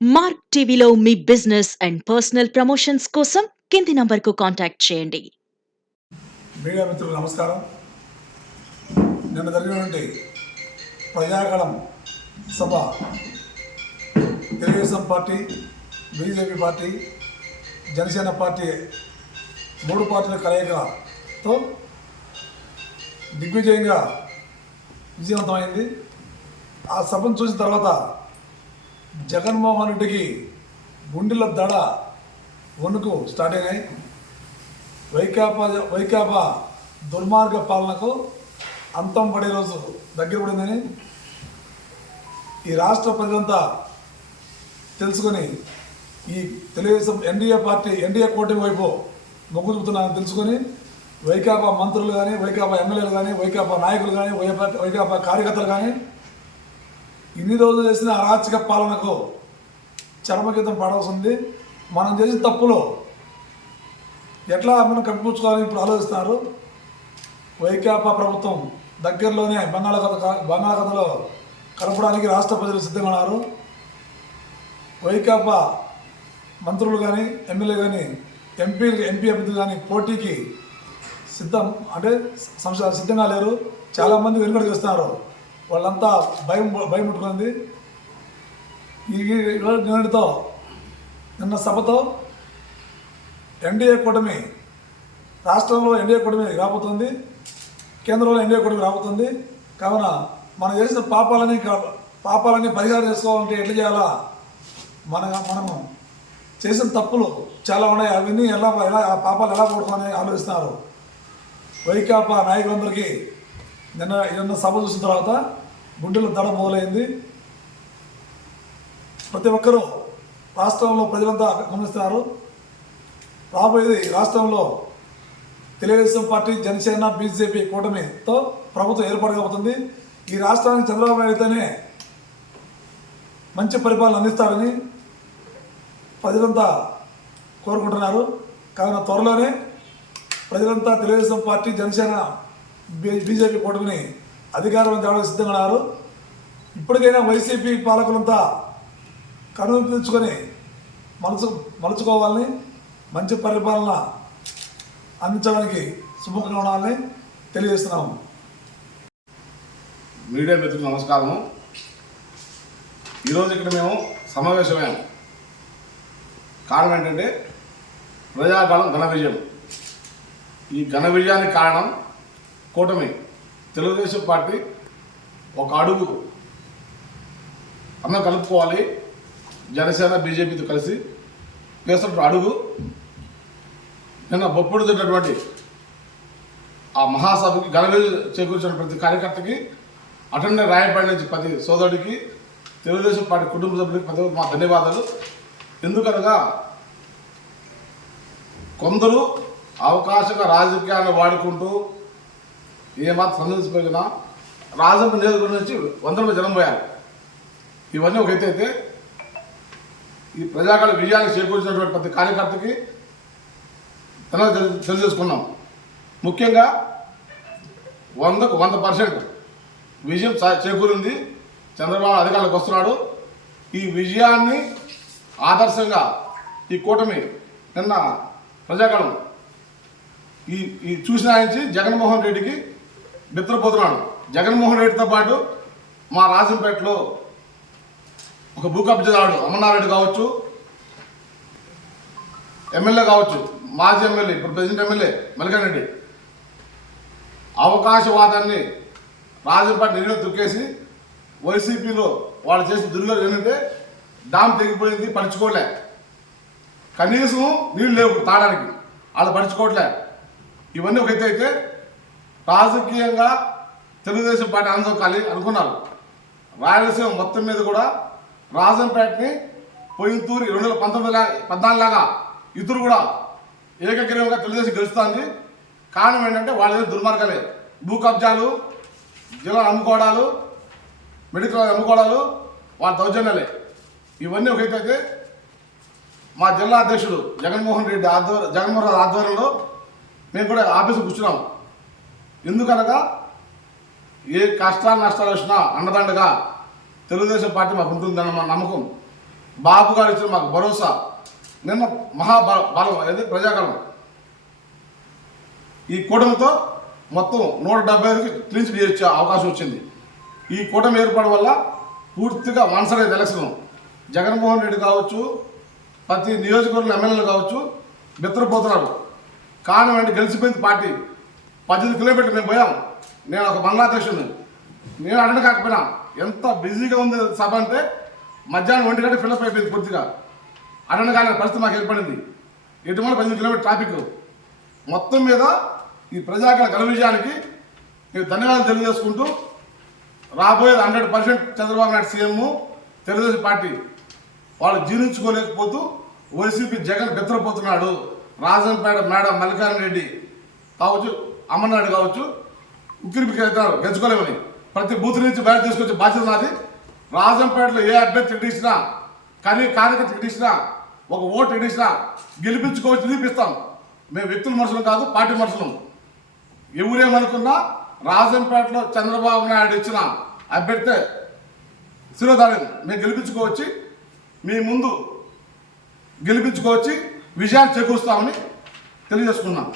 Mark టీవీలో మీ business and personal promotions కోసం కింది నంబర్కు కాంటాక్ట్ చేయండి. మీడియా మిత్రులకు నమస్కారం. నిన్న జరిగినటువంటి ప్రజాగళం సభ Telugu Desam party, BJP party, Janasena party మూడు పార్టీల కలయికతో దిగ్విజయంగా విజయవంతమైంది. ఆ సభను చూసిన తర్వాత జగన్మోహన్ రెడ్డికి గుండెల దడ వణుకు స్టార్ట్ అయినాయి. వైకాపా దుర్మార్గ పాలనకు అంతం పడే రోజు దగ్గర పడిందని ఈ రాష్ట్ర ప్రజలంతా తెలుసుకొని ఈ తెలుగుదేశం ఎన్డీఏ కూటమి వైపు మొగ్గు చూపుతున్నారని తెలుసుకొని వైకాపా మంత్రులు కానీ, వైకాపా ఎమ్మెల్యేలు కానీ, వైకాపా నాయకులు కానీ, వైకాపా కార్యకర్తలు కానీ ఇన్ని రోజులు చేసిన అరాచక పాలనకు చరమగీతం పాడవలసి ఉంది. మనం చేసిన తప్పులు ఎట్లా మనం కప్పిపుచ్చుకోవాలని ఇప్పుడు ఆలోచిస్తున్నారు. వైకాపా ప్రభుత్వం దగ్గరలోనే బంగాళాఖాతంలో కలపడానికి రాష్ట్ర ప్రజలు సిద్ధంగా ఉన్నారు. వైకాపా మంత్రులు కానీ, ఎమ్మెల్యే కానీ, ఎంపీ అభ్యర్థులు కానీ పోటీకి సిద్ధంగా లేరు. చాలామంది వెనుకడికి వస్తున్నారు. వాళ్ళంతా భయం ముట్టుకుంది. నిన్న సభతో ఎన్డీఏ కూటమి రాష్ట్రంలో ఎన్డీఏ కూటమి రాబోతుంది, కేంద్రంలో ఎన్డీఏ కూటమి రాబోతుంది. కావున మనం చేసిన పాపాలని పరిహారం చేసుకోవాలంటే ఎట్లా చేయాలా, మనము చేసిన తప్పులు చాలా ఉన్నాయి, అవన్నీ ఎలా ఆ పాపాలు ఎలా కొడుకోవాలని ఆలోచిస్తున్నారు. వైకాపా నాయకులందరికీ నిన్న సభ చూసిన తర్వాత గుండెల దడ మొదలైంది. ప్రతి ఒక్కరూ రాష్ట్రంలో ప్రజలంతా గమనిస్తున్నారు. రాబోయేది రాష్ట్రంలో తెలుగుదేశం పార్టీ, జనసేన, బీజేపీ కూటమితో ప్రభుత్వం ఏర్పాటు కాబోతుంది. ఈ రాష్ట్రానికి చంద్రబాబు నాయుడు అయితేనే మంచి పరిపాలన అందిస్తారని ప్రజలంతా కోరుకుంటున్నారు. కావున త్వరలోనే ప్రజలంతా తెలుగుదేశం పార్టీ, జనసేన, బీజేపీ కూటమిని అధికారం తేవడానికి సిద్ధంగా ఉన్నారు. ఇప్పటికైనా వైసీపీ పాలకులంతా కనుపించుకొని మలుచుకోవాలని, మంచి పరిపాలన అందించడానికి సుముఖంగా ఉండాలని తెలియజేస్తున్నాము. మీడియా మిత్రులకు నమస్కారము. ఈరోజు ఇక్కడ మేము సమావేశమయ్యాము. కారణం ఏంటంటే ప్రజాకాలం ఘన విజయం. ఈ ఘన విజయానికి కారణం కూటమి తెలుగుదేశం పార్టీ ఒక అడుగు అందరూ కలుపుకోవాలి, జనసేన బీజేపీతో కలిసి వేస్తున్న అడుగు నిన్న బొప్పుడు తిన్నటువంటి ఆ మహాసభకి ఘన విజయం చేకూర్చిన ప్రతి కార్యకర్తకి, అటెండే రాయపాడి నుంచి ప్రతి సోదరుడికి, తెలుగుదేశం పార్టీ కుటుంబ సభ్యులకి ప్రతి మా ధన్యవాదాలు. ఎందుకనగా కొందరు అవకాశంగా రాజకీయాన్ని వాడుకుంటూ ఏమాత్రం స్పందించకపోయినా రాజంప నియోజకవర్గం నుంచి వందల మంది జనం పోయారు. ఇవన్నీ ఒక ఎత్తు అయితే ఈ ప్రజాకాల విజయానికి చేకూర్చినటువంటి ప్రతి కార్యకర్తకి తెలియజేసుకున్నాం. ముఖ్యంగా 100కు 100% విజయం చేకూరింది. చంద్రబాబు అధికారులకు వస్తున్నాడు. ఈ విజయాన్ని ఆదర్శంగా ఈ కూటమి నిన్న ప్రజాకాలం ఈ చూసిన ఆయన జగన్మోహన్ రెడ్డికి మిత్రపోతున్నాడు. జగన్మోహన్ రెడ్డితో పాటు మా రాజంపేటలో ఒక భూ కబ్జాదారుడు అమర్నాథ్ కావచ్చు, ఎమ్మెల్యే కావచ్చు, మాజీ ఎమ్మెల్యే ఇప్పుడు ప్రెసిడెంట్ ఎమ్మెల్యే మల్లికార్జున రెడ్డి అవకాశవాదాన్ని రాజంపేట నీళ్ళు తుక్కేసి వైసీపీలో వాళ్ళు చేసిన దుర్గలు ఏంటంటే డామ్ తెగిపోయింది, పడుచుకోలే, కనీసం నీళ్ళు లేవు తాగడానికి, వాళ్ళు పడుచుకోవట్లే. ఇవన్నీ ఒక ఎత్తు అయితే రాజకీయంగా తెలుగుదేశం పార్టీ ఆనందొక్కాలి అనుకున్నారు. రాయలసీమ మొత్తం మీద కూడా రాజంపేటని పోయిన తూరి 2014 లాగా ఇతరు కూడా ఏకగ్రీవంగా తెలుగుదేశం గెలుస్తుంది. కారణం ఏంటంటే వాళ్ళ దుర్మార్గాలే, భూ కబ్జాలు, జిల్లాలు అమ్ముకోవడాలు, మెడికల్ అమ్ముకోవడాలు, వాళ్ళ దౌర్జన్యాలే. ఇవన్నీ ఒక ఎత్తు అయితే మా జిల్లా అధ్యక్షుడు జగన్మోహన్ రెడ్డి ఆధ్వర్యంలో మేము కూడా ఆఫీసు కూర్చున్నాం. ఎందుకనగా ఏ కష్టాలు నష్టాలు వచ్చినా అండదండగా తెలుగుదేశం పార్టీ మాకు ఉంటుందన్న మా నమ్మకం. బాబు గారు ఇచ్చిన మాకు భరోసా. నిన్న మహాబలం ఏది ప్రజాకాలం ఈ కూటమితో మొత్తం 175కి క్లీన్ చేయొచ్చే అవకాశం వచ్చింది. ఈ కూటమి ఏర్పడడం వల్ల పూర్తిగా వన్సైడ్ ఎలక్షన్. జగన్మోహన్ రెడ్డి కావచ్చు, ప్రతి నియోజకవర్గం ఎమ్మెల్యేలు కావచ్చు బెత్తరపోతున్నారు. కారణం ఏంటి? గెలిచిపోయింది పార్టీ. 18 కిలోమీటర్లు మేము పోయాం. నేను ఒక మండలాధ్యక్షుడిని. నేను అటెండ్ కాకపోయినా ఎంత బిజీగా ఉంది సభ అంటే మధ్యాహ్నం 1 గంట ఫిల్అప్ అయిపోయింది పూర్తిగా. అటెండ్ కాలేని పరిస్థితి మాకు ఏర్పడింది. ఇటువంటి 18 కిలోమీటర్ ట్రాఫిక్. మొత్తం మీద ఈ ప్రజాకరణ ఘన విజయానికి నేను ధన్యవాదాలు తెలియజేసుకుంటూ, రాబోయేది 100% చంద్రబాబు నాయుడు సీఎం, తెలుగుదేశం పార్టీ వాళ్ళు జీర్ణించుకోలేకపోతూ వైసీపీ జగన్ బెత్తరపోతున్నాడు. రాజంపేట మేడం మల్లికార్జున రెడ్డి కావచ్చు, అమర్నాయుడు కావచ్చు, ఉక్కిరిబిక్కిరి అవుతున్నారు గెలుచుకోలేమని. ప్రతి బూత్ నుంచి బయట తీసుకొచ్చే బాధ్యత నాది. రాజంపేటలో ఏ అభ్యర్థి టికెట్ ఇచ్చినా, కార్యకర్త టికెట్ ఇచ్చినా, ఒక ఓటు టికెట్ ఇచ్చినా గెలిపించుకోవచ్చు, నిరూపిస్తాం. మేము వ్యక్తుల మనుషులం కాదు, పార్టీ మనుషులం. ఎవరేమనుకున్నా రాజంపేటలో చంద్రబాబు నాయుడు ఇచ్చిన అభ్యర్థి శిరోధార్యం మేము గెలిపించుకోవచ్చి, మీ ముందు గెలిపించుకోవచ్చి విజయాన్ని చేకూరుస్తామని తెలియజేసుకున్నాం.